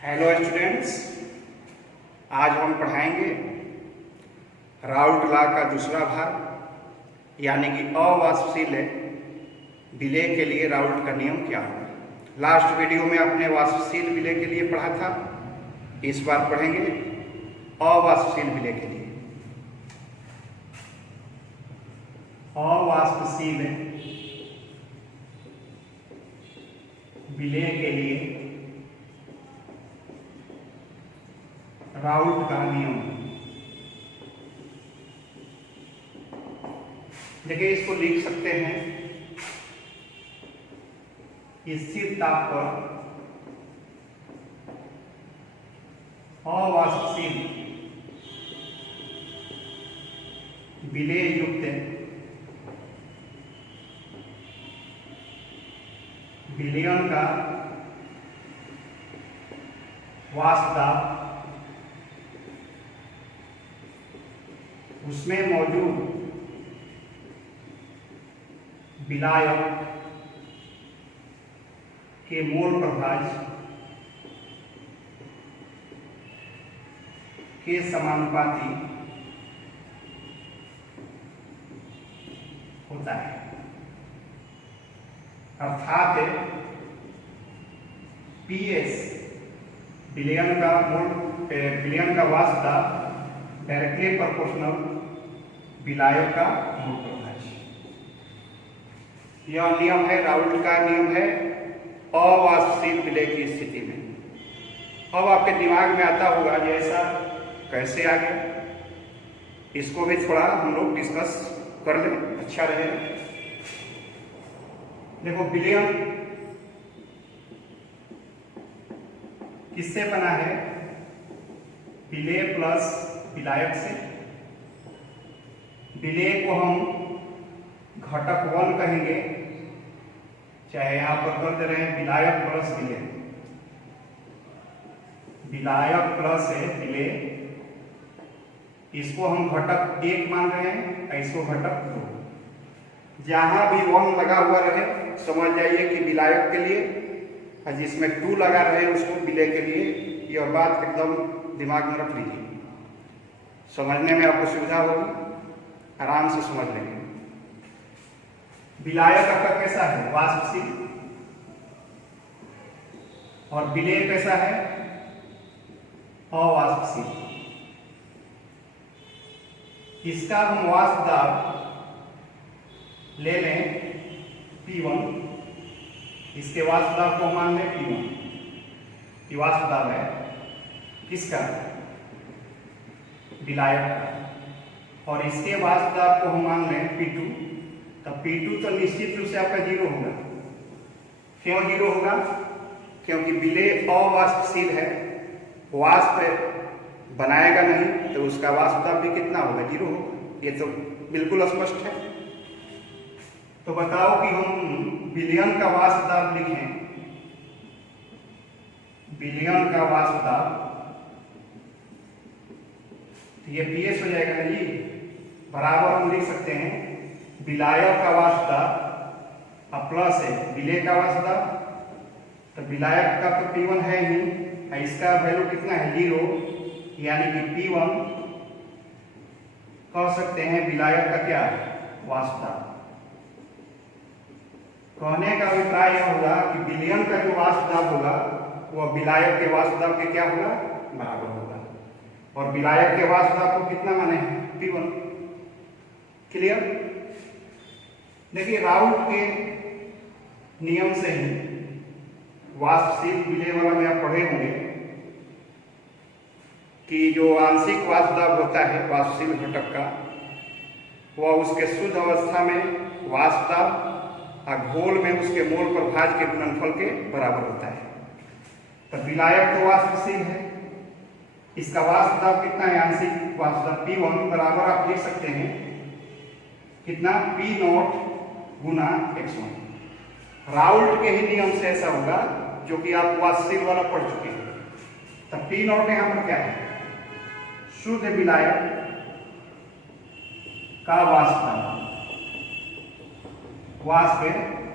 Hello students, आज हम पढ़ाएंगे राउल्ट लॉ का दूसरा भाग, यानी कि अवाष्पशील विलेय के लिए राउल्ट का नियम क्या होगा। लास्ट वीडियो में आपने वाष्पशील विलेय के लिए पढ़ा था, इस बार पढ़ेंगे अवाष्पशील विलेय के लिए। अवाष्पशील विलेय के लिए राउल्ट का नियम। देखिए, इसको लिख सकते हैं, स्थिर ताप पर अवाष्पशील विलेय युक्त विलयन का वाष्प दाब उसमें मौजूद विलायक के मोल प्रभाज के समानुपाती होता है। अर्थात PS विलयन का वाष्प दाब डायरेक्टली प्रोपोर्शनल विलायक का मोल प्रभाज। यह नियम है, राउल्ट का नियम है अवाष्पशील विलेय की स्थिति में। अब आपके दिमाग में आता होगा ये ऐसा कैसे आ गया, इसको भी थोड़ा हम लोग डिस्कस कर लें, अच्छा रहेगा। देखो, विलयन किससे बना है? विलेय प्लस विलायक से। विलेय को हम घटक 1 कहेंगे, चाहे यहां पर कर दे रहे हैं विलायक प्लस विलेय। विलायक प्लस है विलेय, इसको हम घटक 1 मान रहे हैं, इसको घटक 2। जहां भी 1 लगा हुआ रहे समझ जाइए कि विलायक के लिए, और जिसमें 2 लगा रहे उसको विलेय के लिए। यह बात एकदम दिमाग में रख लीजिए, समझने में आपको सुविधा होगी, आराम से समझ लेंगे। विलायक आपका कैसा है? वाष्पशील। और विलेय कैसा है? अवाष्पशील। इसका हम वाष्प दाब ले लें P1, इसके वाष्प दाब को मान लें P1। ये वाष्प दाब है किसका? विलायक का। और इसके वाष्प दाब को हम मान लें P2, तब P2 तो निश्चित रूप से आपका 0 होगा। क्यों 0 होगा? क्योंकि विलेय अवाष्पशील है, वाष्प बनाएगा नहीं, तो उसका वाष्प दाब भी कितना होगा? 0 होगा। ये तो बिल्कुल स्पष्ट है। तो बताओ कि हम विलयन का वाष्प दाब लिखें। विलयन का वाष्प दाब, तो ये PS हो जाएगा ना जी, बराबर हम लिख सकते हैं विलायक का वाष्प दाब और प्लस है विलेय का वाष्प दाब। तो विलायक का तो P1 है ही, इसका वैल्यू कितना है? 0, यानी कि P1 कह सकते हैं विलायक का क्या? वाष्प दाब। कहने का अभिप्राय यह होगा कि विलयन का जो वाष्प दाब होगा वह विलायक के वाष्प दाब के क्या होगा? बराबर होगा। और विलायक के वाष्प दाब को कितना माने हैं? P1। क्लियर? देखिए, राउल्ट के नियम से ही वाष्पशील विलेय वाला में आप पढ़े होंगे कि जो आंशिक वाष्प दाब होता है वाष्पशील घटक का, वह उसके शुद्ध अवस्था में वाष्प दाब और घोल में उसके मोल प्रभाज के गुणनफल के बराबर होता है। तो विलायक तो वाष्पशील है, इसका वाष्प दाब कितना है? आंशिक वाष्प दाब P1 बराबर आप लिख सकते हैं कितना? P0 गुना x1। राउल्ट के ही नियम से ऐसा होगा, जो कि आप वाष्पशील वाला पढ़ चुके हैं। तब P0 यहां पर क्या है? शुद्ध विलायक का वाष्प दाब, वाष्प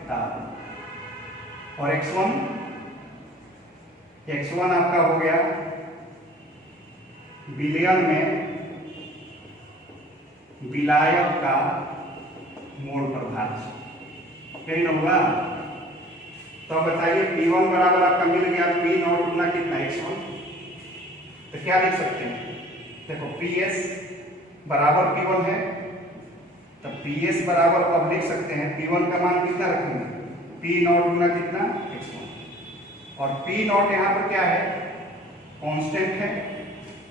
दाब, और x1 x1 आपका हो गया विलयन में विलायक का मोल प्रभाज्य, यही ना हुआ। तो बताइए P1 बराबर आपका मिल गया P नॉट गुना कितना x1, तो क्या लिख सकते हैं, देखो PS बराबर P1 है, तो PS बराबर अब लिख सकते हैं P1 का मान कितना रखेंगे, P नॉट गुना कितना x1, और P नॉट यहाँ पर क्या है, कांस्टेंट है,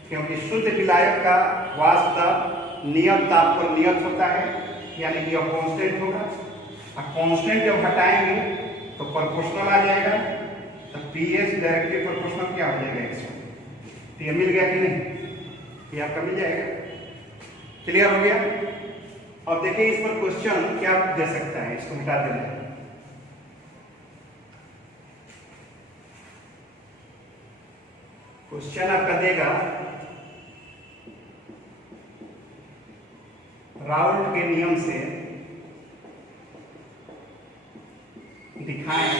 क्योंकि शुद्ध विलायक का वाष्प दाब नियत ताप पर नियत होता है, यानी कि यह कांस्टेंट होगा। और कांस्टेंट जब हटाएंगे तो प्रोपोर्शनल आ जाएगा, तो PS डायरेक्टली प्रोपोर्शनल क्या हो जाएगा x1, तो ये मिल गया कि नहीं, ये आपका मिल जाएगा। क्लियर हो गया। अब देखिए इस पर क्वेश्चन क्या दे सकता है, इसको मिटा देना है। क्वेश्चन आपका देगा राउल्ट के नियम से दिखाएं,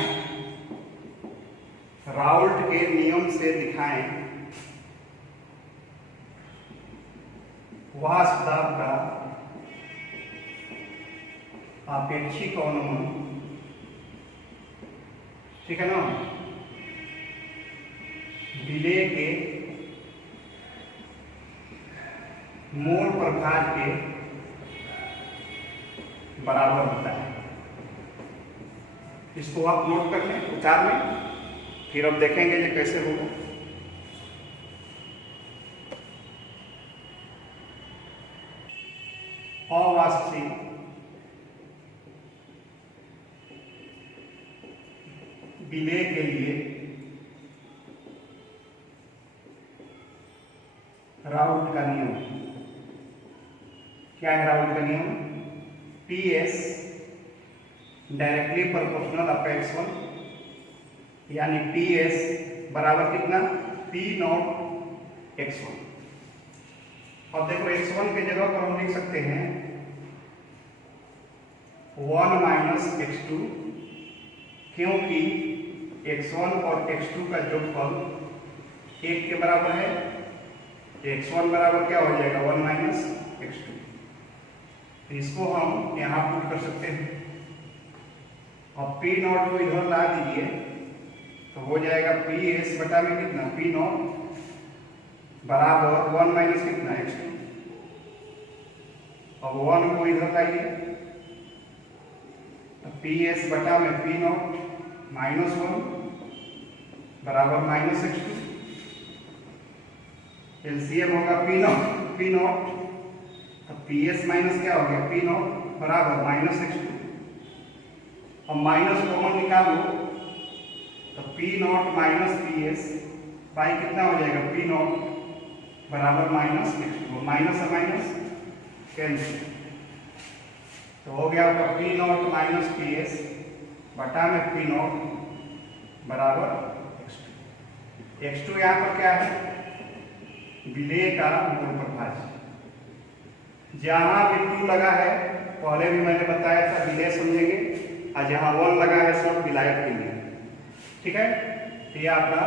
राउल्ट के नियम से दिखाएं वाष्प दाब का आपेक्षिक अवनमन, ठीक है ना, विलेय के मोल प्रभाज्य के बराबर होता है। इसको आप नोट कर लें उतार लें, फिर अब देखेंगे ये कैसे होगा। अवाष्पशील विलेय के लिए राउल्ट का नियम क्या है, राउल्ट का नियम PS directly proportional up x1, यानी PS बराबर कितना P नॉट x1। और देखो x1 के जगह पर हम लिख सकते हैं 1 माइनस x2, क्योंकि x1 और x2 का जोड़फल 1 के बराबर है, x1 बराबर क्या हो जाएगा 1 माइनस x2। इसको हम यहाँ पुट कर सकते हैं, और P नॉट को इधर ला दीजिए तो हो जाएगा PS बटा में कितना P नॉट बराबर 1 माइनस कितना x2। अब 1 को इधर लाइए तो PS बटा में P नॉट माइनस 1 बराबर माइनस x2। एलसीएम होगा P नॉट, तो PS माइनस क्या हो गया P नॉट बराबर माइनस x2। अब माइनस कॉमन निकाल लो तो P not minus PS by कितना हो जाएगा P नॉट बराबर माइनस x2, माइनस और माइनस कैंसिल, तो हो गया आपका P नॉट माइनस PS बटा में P नॉट बराबर x2। x2 यहाँ पर क्या है, विलेय का मोल प्रभाज्य। जहां बिंदु लगा है पहले भी मैंने बताया था विलेय समझेंगे, और जहां 1 लगा है सब विलायक के लिए, ठीक है। तो ये आपका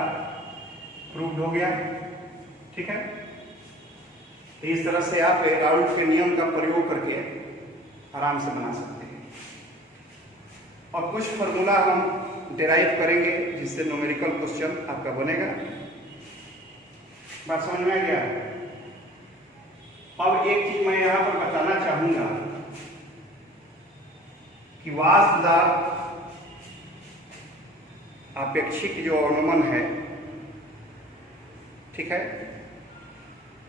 प्रूव्ड हो गया, ठीक है। तो इस तरह से आप राउल्ट के नियम का प्रयोग करके आराम से बना सकते हैं। और कुछ फॉर्मूला हम डिराइव करेंगे जिससे न्यूमेरिकल क्वेश्चन आपका बनेगा। बात समझ में आ गया। अब एक चीज मैं यहां पर बताना चाहूंगा कि वाष्प दाब आपेक्षिक जो अवनमन है, ठीक है,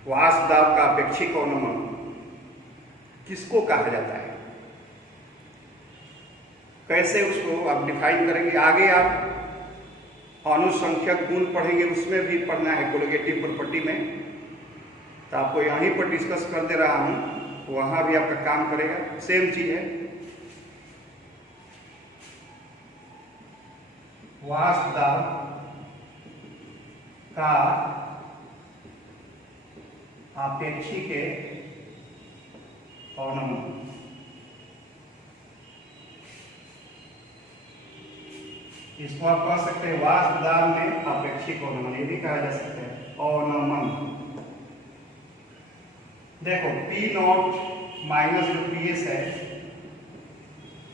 वाष्प दाब का आपेक्षिक अवनमन किसको कहा जाता है, कैसे उसको आप डिफाइन करेंगे। आगे आप अनुसंख्यक गुण पढ़ेंगे, उसमें भी पढ़ना है कोलिगेटिव प्रॉपर्टी में, तो आपको यहीं पर डिस्कस कर दे रहा हूं, वहां भी आपका काम करेगा। सेम चीज है, वाष्प दाब का आपेक्षिक अवनमन इसको आप कह सकते हैं वाष्प दाब में अपेक्षिक अवनमन, ये भी कहा जा सकता है अवनमन। देखो पी नॉट माइनस जो पी एस है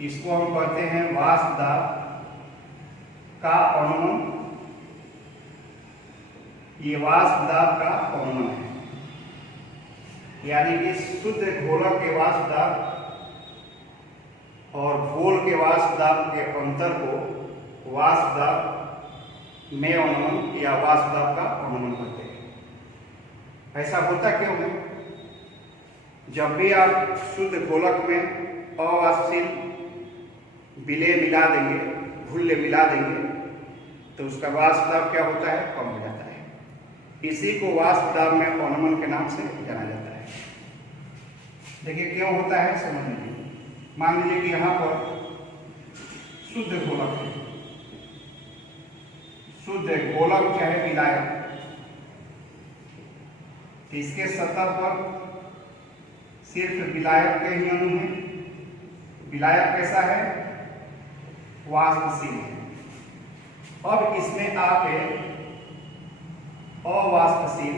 इसको हम कहते हैं वाष्प दाब का अवनमन, ये वाष्प दाब का अवनमन है। यानी कि शुद्ध घोलक के वाष्प दाब और घोल के वाष्प दाब के अंतर को वाष्प दाब में अवनमन या वाष्प दाब का अवनमन कहते हैं। ऐसा होता क्यों है? जब भी आप शुद्ध घोलक में अवाष्पशील विलेय मिला देंगे, घुल्य मिला देंगे, तो उसका वाष्प दाब क्या होता है? कम हो जाता है। इसी को वाष्प दाब में अवनमन के नाम से जाना जाता है। देखिए क्यों होता है, समझ लीजिए। मान लीजिए कि यहाँ पर शुद्ध घोलक है, शुद्ध घोलक चाहे विलायक, तो इसके सतह पर सिर्फ विलायक के ही अणु हैं। विलायक कैसा है? वाष्पशील है। अब इसमें आप अवाष्पशील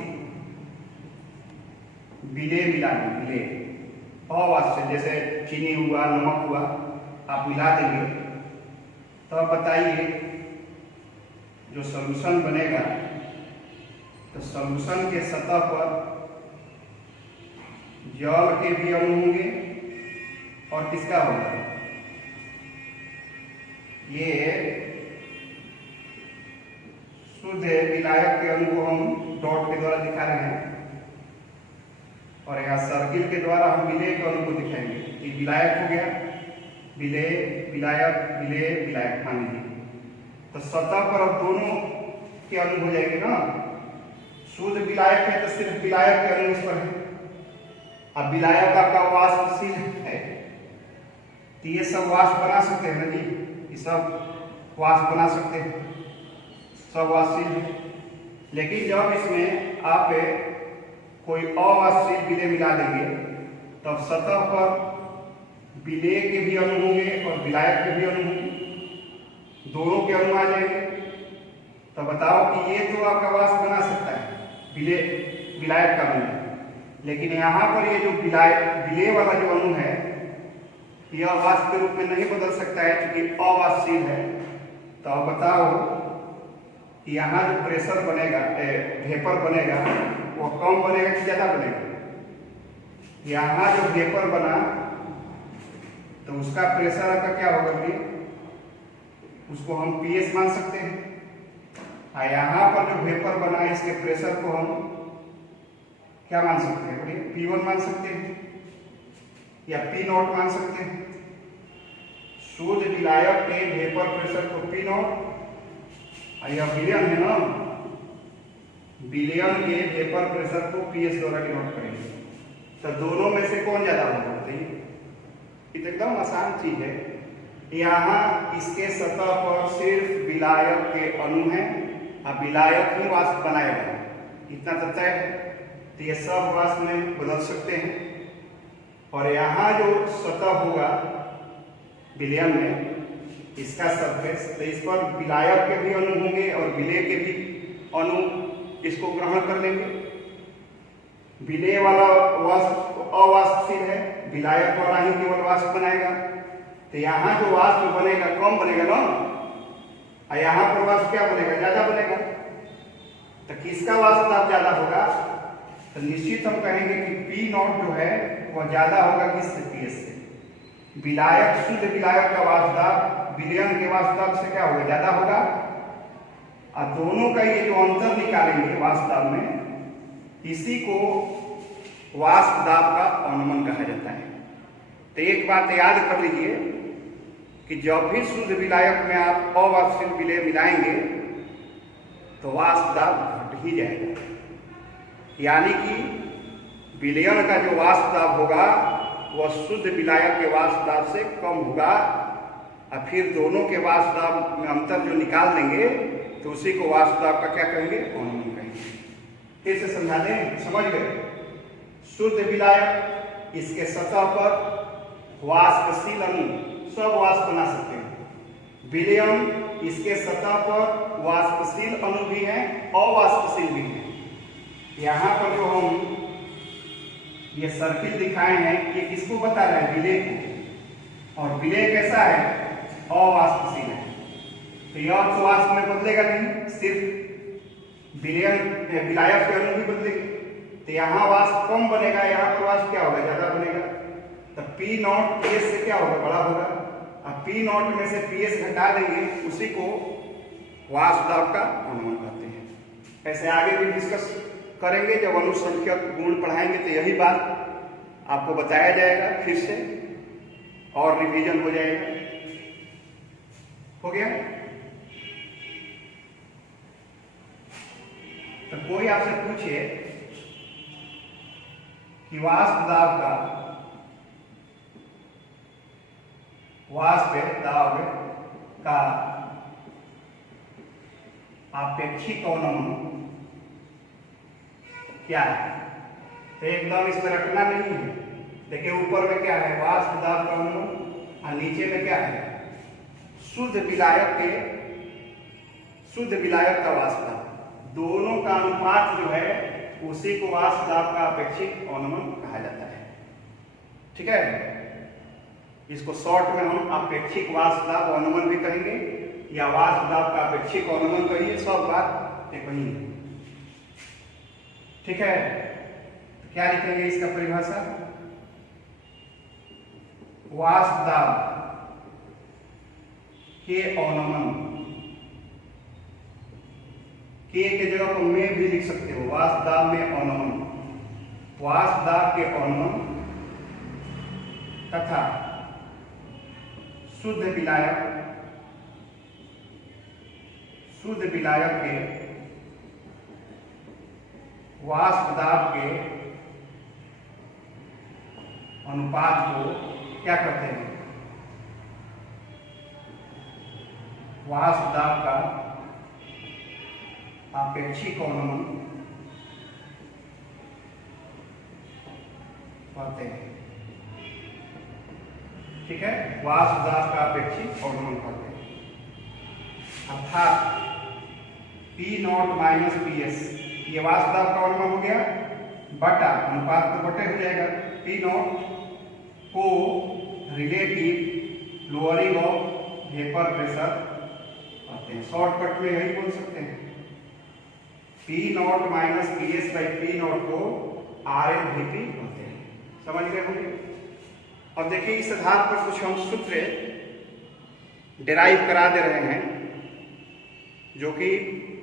विलेय मिला देंगे, विलेय अवाष्पशील जैसे चीनी हुआ, नमक हुआ, आप मिला देंगे तो अब बताइए जो सॉल्यूशन बनेगा, तो सॉल्यूशन के सतह पर जल के भी अणु होंगे और किसका होगा? ये शुद्ध विलायक के अणु को हम डॉट के द्वारा दिखा रहे हैं और यहाँ सर्किल के द्वारा हम विलेय के अणु को दिखाएंगे। ये विलायक हो गया, विलेय विलायक विलेय विलायक मान लीजिए, तो सतह पर अब दोनों के अणु हो जाएंगे ना। शुद्ध विलायक है तो सिर्फ विलायक के अणु इस पर है। अब विलायक आपका वाष्पशील है तो ये सब वाष्प बना सकते हैं ना जी, ये सब वाष्प बना सकते हैं, सब वाष्पशील है। लेकिन जब इसमें आप कोई अवाष्पशील विलेय मिला देंगे तब सतह पर विलेय के भी अणु होंगे और विलायक के भी अणु होंगे, दोनों के अणु आ जाएंगे। तो बताओ कि ये तो आपका वाष्प बना सकता है, विलायक का अणु, लेकिन यहाँ पर ये जो विलेय वाला जो अणु है यह वाष्प के रूप में नहीं बदल सकता है क्योंकि अवाष्पशील है। तो अब बताओ यहाँ जो प्रेशर बनेगा, वेपर बनेगा, वो कम बनेगा कि ज्यादा बनेगा? यहाँ जो वेपर बना तो उसका प्रेशर आपका क्या होगा कि उसको हम पीएस मान सकते हैं, और यहाँ पर जो वेपर बना इसके प्रेशर को हम क्या मान सकते हैं? बोलिए P1 मान सकते हैं या P0 मान सकते हैं। शुद्ध विलायक के वेपर प्रेशर को P0 और यह विलयन है ना, विलयन के वेपर प्रेशर को PS द्वारा डिनोट करेंगे। तो दोनों में से कौन ज्यादा होगा बताइए? ये तो एकदम आसान चीज है। यहाँ इसके सतह पर सिर्फ विलायक के अणु हैं और विलायक ही वाष्प बनाएगा, इतना तो तय है। तो ये सब वाष्प में बदल सकते हैं। और यहाँ जो सतह होगा विलयन में, इसका सरफेस, तो इस पर विलायक के भी अणु होंगे और विलेय के भी अणु इसको ग्रहण कर लेंगे। विलेय वाला वाष्प अवाष्पशील है, विलायक वाला ही केवल वाष्प बनाएगा। तो यहाँ जो वाष्प बनेगा कम बनेगा ना, और यहाँ पर वाष्प क्या बनेगा? ज्यादा बनेगा। तो किसका वाष्प दाब ज्यादा होगा? तो निश्चित हम कहेंगे कि P0 जो है वह ज्यादा होगा किससे? PS से। विलायक, शुद्ध विलायक का वाष्प दाब विलयन के वाष्प दाब से क्या होगा? ज्यादा होगा। और दोनों का ये जो अंतर निकालेंगे वाष्प दाब में, इसी को वाष्प दाब का अवनमन कहा जाता है। तो एक बात याद कर लीजिए कि जब भी शुद्ध विलायक में आप अवाष्पशील विलेय मिलाएंगे तो वाष्प दाब घट ही जाएगा। यानी कि विलयन का जो वाष्प दाब होगा वह शुद्ध विलायक के वाष्प दाब से कम होगा, और फिर दोनों के वाष्प दाब में अंतर जो निकाल देंगे तो उसी को वाष्प दाब का क्या कहेंगे? अवनमन कहेंगे। फिर से समझा दें, समझ गए? शुद्ध विलायक, इसके सतह पर वाष्पशील अणु सब वाष्प बना सकते हैं, विलियम इसके सतह पर वाष्पशील अणु भी हैं, अवाष्पशील भी हैं। यहाँ पर जो हम ये सर्किल दिखाए हैं ये किसको बता रहे हैं? विलेय को। और विलेय कैसा है? अवाष्पशील है। तो यह तो वाष्प में बदलेगा नहीं, सिर्फ विलायक के अणु भी बदलेंगे। तो यहाँ वाष्प कम बनेगा, यहाँ पर वाष्प क्या होगा? ज्यादा बनेगा। तो P नॉट PS से क्या होगा? बड़ा होगा। अब P नॉट में से PS घटा देंगे, उसी को वाष्प दाब का अनुमान कहते हैं। ऐसे आगे भी डिस्कस करेंगे, जब अनुसंख्यक गुण पढ़ाएंगे तो यही बात आपको बताया जाएगा फिर से, और रिवीजन हो जाएगा। हो गया? तो कोई आपसे पूछे कि वाष्प दाब का आपेक्षिक अवनमन क्या है? तो एकदम इसमें रखना नहीं है। देखिए ऊपर में क्या है? वाष्प दाब का अवनमन, और नीचे में क्या है? शुद्ध विलायक का वाष्प दाब। दोनों का अनुपात जो है उसी को वाष्प दाब का अपेक्षिक अवनमन कहा जाता है। ठीक है? इसको शॉर्ट में हम अपेक्षिक वाष्प दाब अवनमन भी कहेंगे, या वाष्प दाब का अपेक्षिक अवनमन कहिए, सब बात एक ही है। ठीक है? तो क्या लिखेंगे इसका परिभाषा? वाष्प दाब के अवनमन, के जगह पर में भी लिख सकते हो, वाष्प दाब में अवनमन, वाष्प दाब के अवनमन तथा शुद्ध विलायक के वाष्प दाब के अनुपात को क्या करते हैं? वाष्प दाब का आपेक्षिक अवनमन कहते हैं। ठीक है? वाष्प दाब का अपेक्षिक अवनमन कहते हैं। अर्थात P नॉट माइनस PS, ये वाष्प दाब का अवनमन हो गया, बटा अनुपात तो बटे हो जाएगा, P नॉट को relative lowering of vapour pressure कहते हैं। शॉर्टकट में यही बोल सकते हैं, P not minus PS by P not को RLVP कहते हैं। समझ गए होंगे? अब देखिए इस आधार पर कुछ हम सूत्र डिराइव करा दे रहे हैं, जो कि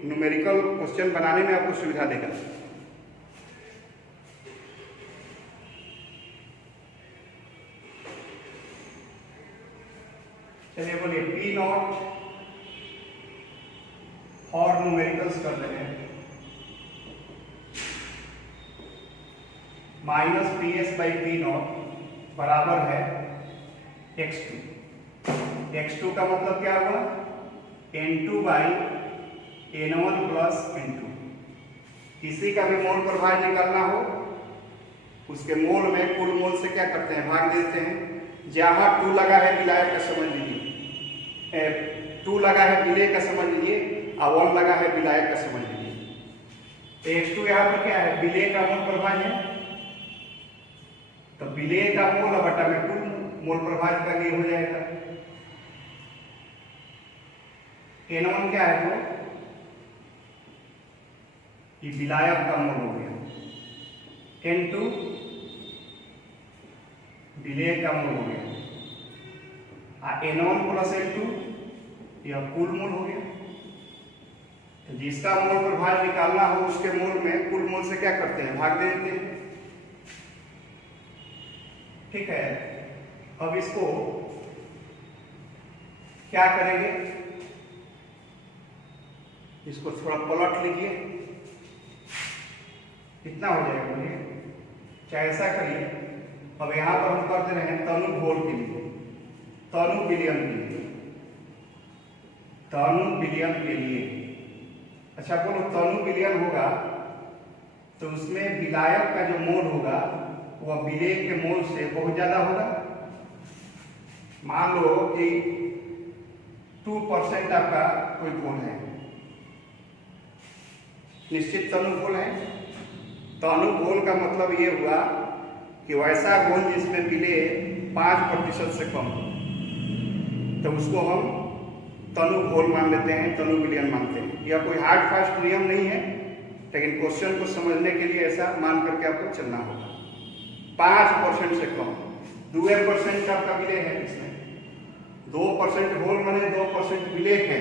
न्यूमेरिकल क्वेश्चन बनाने में आपको सुविधा देगा। चलिए बोलिए, P नॉट और न्यूमेरिकल्स कर रहे हैं, minus PS by P not बराबर है x2। x2 का मतलब क्या हुआ? N2 by N1 plus N2। किसी का भी मोल प्रभाव निकालना हो, उसके मोल में कुल मोल से क्या करते हैं? भाग देते हैं। जहां 2 लगा है विलायक का समझ लीजिए, 2 लगा है विलेय का समझ लीजिए, और 1 लगा है विलायक का समझ लीजिए। तो x2 यहाँ पर क्या है? विलेय का मोल प्रभाव है, तो विलेय का मोल बटा में कुल मोल प्रभाव का ये हो जाएगा। N1 क्या है? तो ये विलायक का मोल हो गया, N2 विलेय का मोल हो गया, और N1 प्लस N2 यह कुल मोल हो गया। तो जिसका मोल प्रभाव निकालना हो उसके मोल में कुल मोल से क्या करते हैं? भाग दे देते हैं। ठीक है? अब इसको क्या करेंगे? इसको थोड़ा पलट लीजिए, कितना हो जाएगा बोलिए? चाहे ऐसा करिए, अब यहां पर हम कर दे रहे हैं तनु घोल के लिए, तनु विलयन के लिए, तनु विलयन के लिए। अच्छा बोलो, तनु विलयन होगा तो उसमें विलायक का जो मोल होगा वह विलेय के मोल से बहुत ज्यादा होगा। मान लो कि 2% आपका कोई कोण है, निश्चित तनुघोल है। तनुघोल का मतलब ये हुआ कि वैसा घोल जिसमें विलेय 5% से कम, तो उसको हम तनुघोल मान लेते हैं, तनु विलयन मानते हैं। यह कोई हार्ड फास्ट नियम नहीं है, लेकिन क्वेश्चन को समझने के लिए ऐसा मान करके आपको चलना होगा। 5% से कम, 2% आपका विलेय है, इसमें 2% घोल माने 2% विलेय है,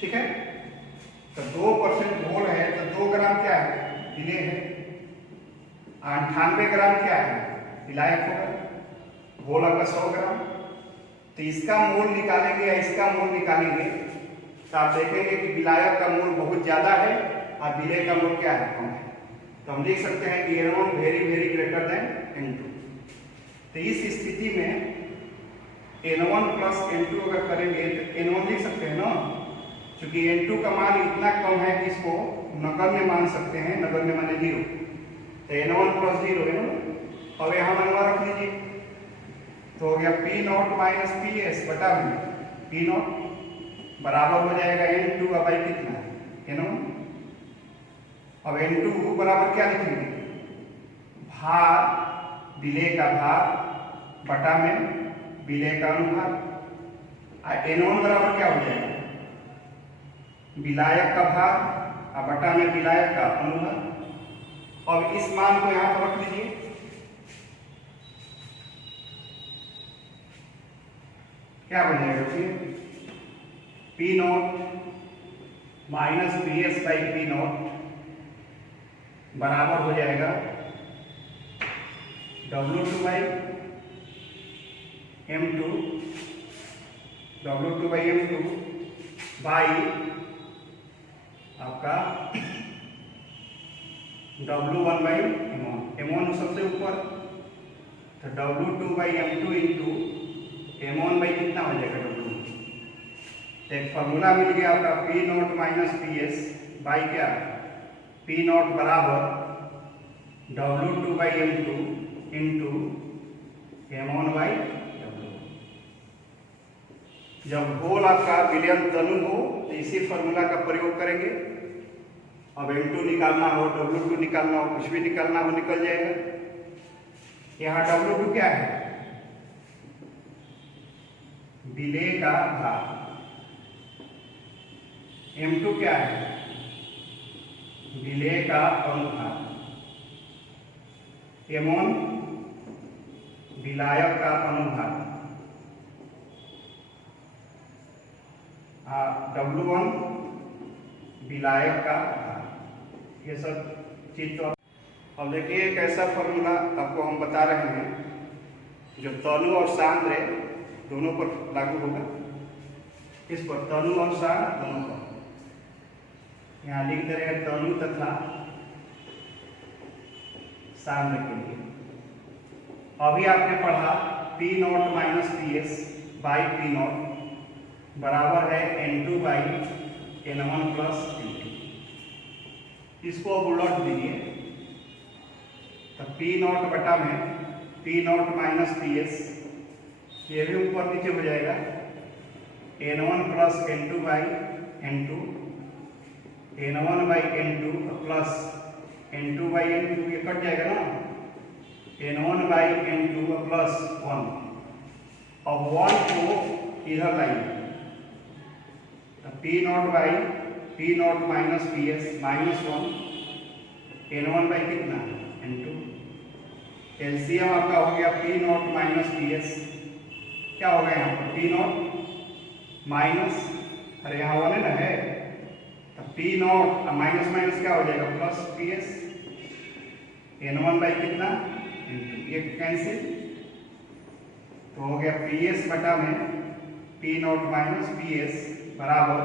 ठीक है। तो 2% घोल है तो 2 ग्राम क्या है, विलेय है। 98 ग्राम क्या है, विलायक होगा। घोल आपका 100 ग्राम। तो इसका मोल निकालेंगे या इसका मोल निकालेंगे तो आप देखेंगे कि विलायक का मोल बहुत ज्यादा है और विलेय का मोल क्या है, कम है। तो हम लिख सकते हैं कि N1 very very greater than N2। तो इस स्थिति में N1 प्लस N2 अगर करेंगे तो N1 लिख सकते हैं ना, क्योंकि N2 का मान इतना कम है कि इसको नगण्य मान सकते हैं, नगण्य माने 0। तो N1 प्लस 0 है ना। अब यहाँ मनवा रख लीजिए, तो हो गया P0 माइनस PS बटा P0 बराबर हो जाएगा N2 अब आई कितना, N1। अब N2 बराबर क्या लिखेंगे, भार विलेय का भार बटा में विलेय का अनुभार। N1 बराबर क्या हो जाएगा, विलायक का भार और बटा में विलायक का अनुभार। अब इस मान को यहां पर रख लीजिए, क्या बन जाएगा फिर, P0 minus PS by P0 बराबर हो जाएगा W2 बाई M2 बाई आपका W1 बाई M1 सबसे ऊपर, तो W2 by M2 into M1 by कितना हो जाएगा W1। तो एक फॉर्मूला मिल गया आपका P0 माइनस PS बाई क्या, P0 बराबर W2 by M2 into M1 by W1। जब घोल आपका विलयन तनु हो तो इसी फॉर्मूला का प्रयोग करेंगे। अब M2 निकालना हो, W2 निकालना हो, कुछ भी निकालना हो निकल जाएगा। यहाँ W2 क्या है, विलेय का भार। M2 क्या है, विलेय का अनुभार। M1 विलायक का अनुभार। W1 विलायक का भार। ये सब चीज तो अब देखिए, एक ऐसा फॉर्मूला आपको हम बता रहे हैं जो तनु और सांद्र दोनों पर लागू होगा। इस पर तनु और सांद्र दोनों पर यहाँ लिख दे रहे हैं, तनु तथा सांद्र के लिए। अभी आपने पढ़ा P0 minus PS by P0 बराबर है N2 by N1 plus N2। इसको अब उलट दीजिए, तो P0 बटा में P0 माइनस PS, ये भी ऊपर नीचे हो जाएगा N1 plus N2 by N2, N1 by N2 plus N2 by N2, ये कट जाएगा ना, N1 बाई N2 प्लस 1। अब 1 को इधर लाइए, तो P0 by P0 minus PS minus 1, N1 by कितना, N2। एलसीएम आपका हो गया P0 माइनस PS, क्या हो गया यहाँ पर P0 माइनस, अरे यहाँ वाले ना है, तो P0 माइनस माइनस क्या हो जाएगा प्लस PS, N1 बाई कितना, N2। ये कैंसिल, तो हो गया PS बटा में P0 माइनस PS बराबर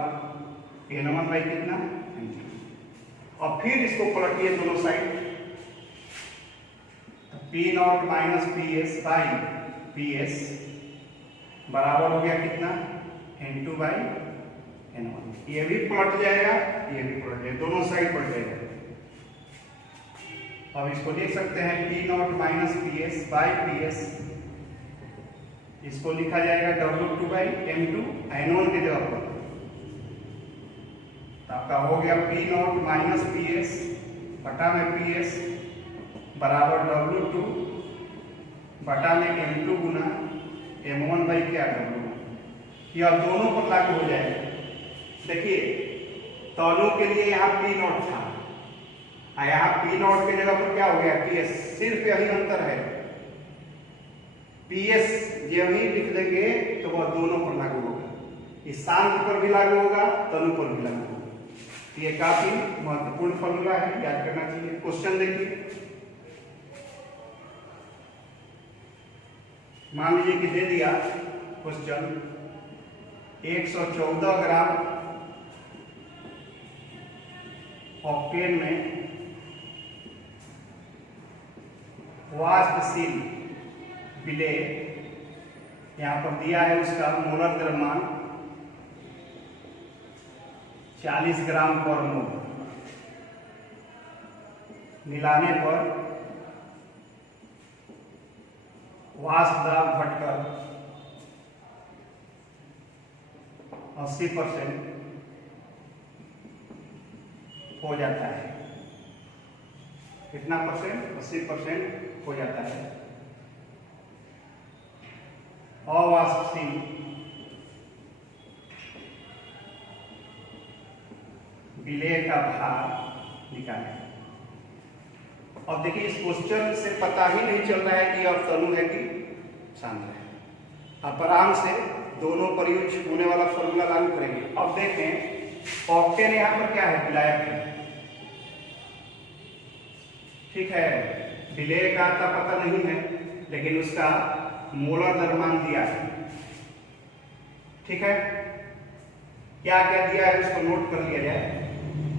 N1 बाई कितना, N2। और फिर इसको पलटिए दोनों side, P0 minus PS by PS बराबर हो गया कितना, N2 बाई N1। ये भी पलट जाएगा, ये भी पलट जाएगा, दोनों साइड पलट जाएगा। अब इसको लिख सकते हैं P0 minus PS by PS इसको लिखा जाएगा W2/m2 N1 के जगह पर। तो आपका हो गया P0 माइनस PS बटा में PS बराबर W2 बटा में M2 गुना M1 बाई क्या W1। यह दोनों पर लागू हो जाएगा। देखिए दोनों के लिए यहाँ P0 था, यहाँ P0 के जगह पर क्या हो गया PS, सिर्फ यही अंतर है। PS जब ही लिख देंगे तो वह दोनों पर लागू होगा, इस शांत पर भी लागू होगा, तनु पर भी लागू होगा। ये काफी महत्वपूर्ण फॉर्मूला है, याद करना चाहिए। क्वेश्चन देखिए, मान लीजिए कि दे दिया क्वेश्चन 114 ग्राम ऑक्टेन में वाष्पशील विलेय, यहां पर दिया है उसका मोलर द्रव्यमान 40 ग्राम पर मोल, मिलाने पर वाष्प दाब घटकर 80% हो जाता है। कितना परसेंट? 80% हो जाता है। अवाष्पशील विलेय का भार निकालें। अब देखिए इस क्वेश्चन से पता ही नहीं चल रहा है कि अब तनु है कि शांत है। आप आराम से दोनों पर यूज होने वाला फॉर्मूला लागू करेंगे। अब देखें ऑक्टेन यहाँ पर क्या है, विलायक है, ठीक है। विलेय का आता पता नहीं है, लेकिन उसका मोलर द्रव्यमान दिया है, ठीक है। क्या क्या दिया है उसको नोट कर लिया जाए।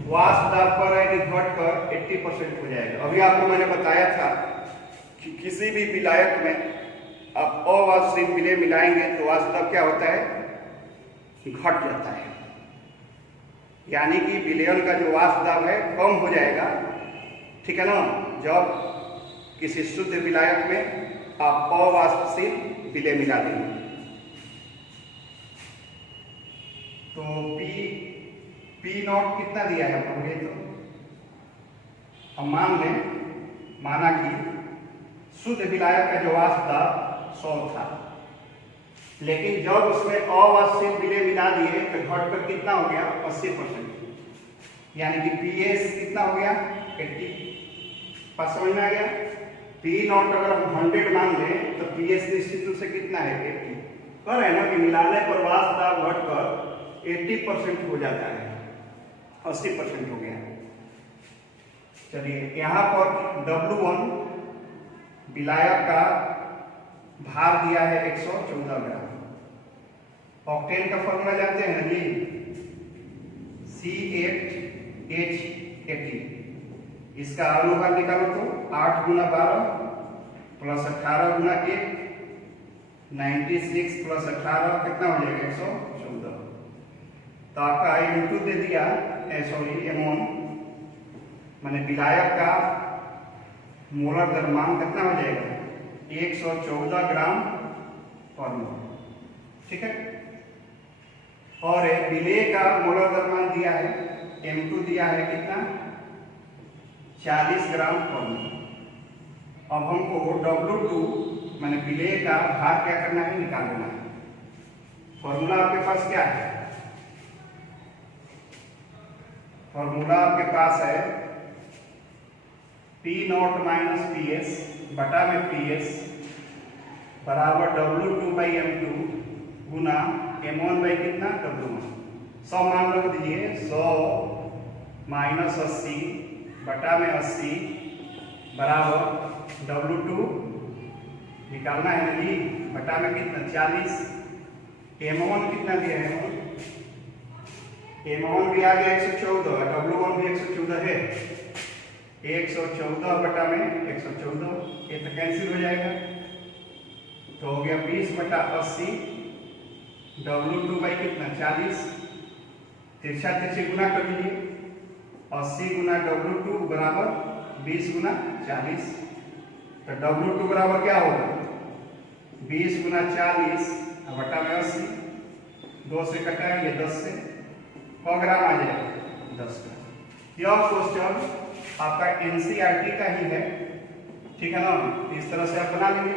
वाष्प दाब पर घटकर 80% हो जाएगा। अभी आपको मैंने बताया था कि किसी भी विलायक में आप अवाष्पशील विलेय मिलाएंगे तो वाष्प दाब क्या होता है, घट जाता है। यानी कि विलयन का जो वाष्प दाब है कम हो जाएगा, ठीक है ना। जब किसी शुद्ध विलायक में आप अवाष्पशील विलेय मिला देंगे तो P0 कितना दिया है आपको, ये तो हम माना कि शुद्ध विलायक का जो वाष्प दाब 100 था, लेकिन जब उसमें अवाष्पशील विलेय मिला दिए तो घटकर कितना हो गया, 80%। यानी कि PS कितना हो गया, 80। पास समझ में आ गया। P0 अगर हम 100 मान लें तो PS निश्चित रूप से कितना है, 80। कह रहे हैं ना कि मिलाने पर वाष्प दाब घटकर 80% हो जाता है, 80% हो गया। चलिए यहाँ पर W1 विलायक का भार दिया है 114 ग्राम। ऑक्टेन का फॉर्मूला जानते हैं ना जी, C8H18। इसका अनुपात निकालो तो 8 गुना 12 प्लस 18 गुना 1, 96 प्लस 18 कितना हो जाएगा, 114। तो आपका M2 दे दिया, M1 माने विलायक का मोलर द्रव्यमान कितना हो जाएगा, 114 ग्राम पर मोल, ठीक है। और विलेय का मोलर द्रव्यमान दिया है, M2 दिया है कितना, 40 ग्राम पर मोल। अब हमको W2 माने विलेय का भार क्या करना है, निकाल देना है। फॉर्मूला आपके पास क्या है, फॉर्मूला आपके पास है P0 माइनस PS बटा में PS बराबर W2/M2 गुना M1 बाई कितना, W1। 100 मान रख दीजिए, 100 माइनस 80 बटा में 80 बराबर W2 निकालना है ना जी, बटा में कितना, 40। M1 कितना दिया है, M1 भी आ गया 114, W1 भी 114 है। 114 बटा में 114, ये तो कैंसिल हो जाएगा, तो हो गया 20 बटा 80 W2 बाई कितना, 40। तिरछा तिरछी गुना कर लीजिए, 80 गुना W2 बराबर 20 गुना 40। तो W2 बराबर क्या होगा, 20 गुना 40 बटा में 80, 2 से कटा है ये 10 से 100 ग्राम आ जाएगा 10 ग्राम। यह क्वेश्चन आपका एनसीईआरटी का ही है, ठीक है ना। इस तरह से आप बना लेंगे।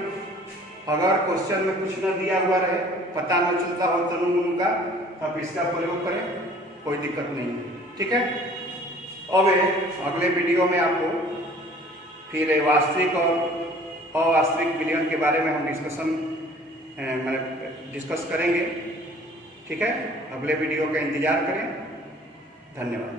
अगर क्वेश्चन में कुछ न दिया हुआ रहे, पता न चलता हो तनु का, तो आप इसका प्रयोग करें, कोई दिक्कत नहीं है, ठीक है। अब अगले वीडियो में आपको फिर वास्तविक और अवास्तविक विलयन के बारे में हम डिस्कस करेंगे, ठीक है। अगले वीडियो का इंतजार करें। धन्यवाद।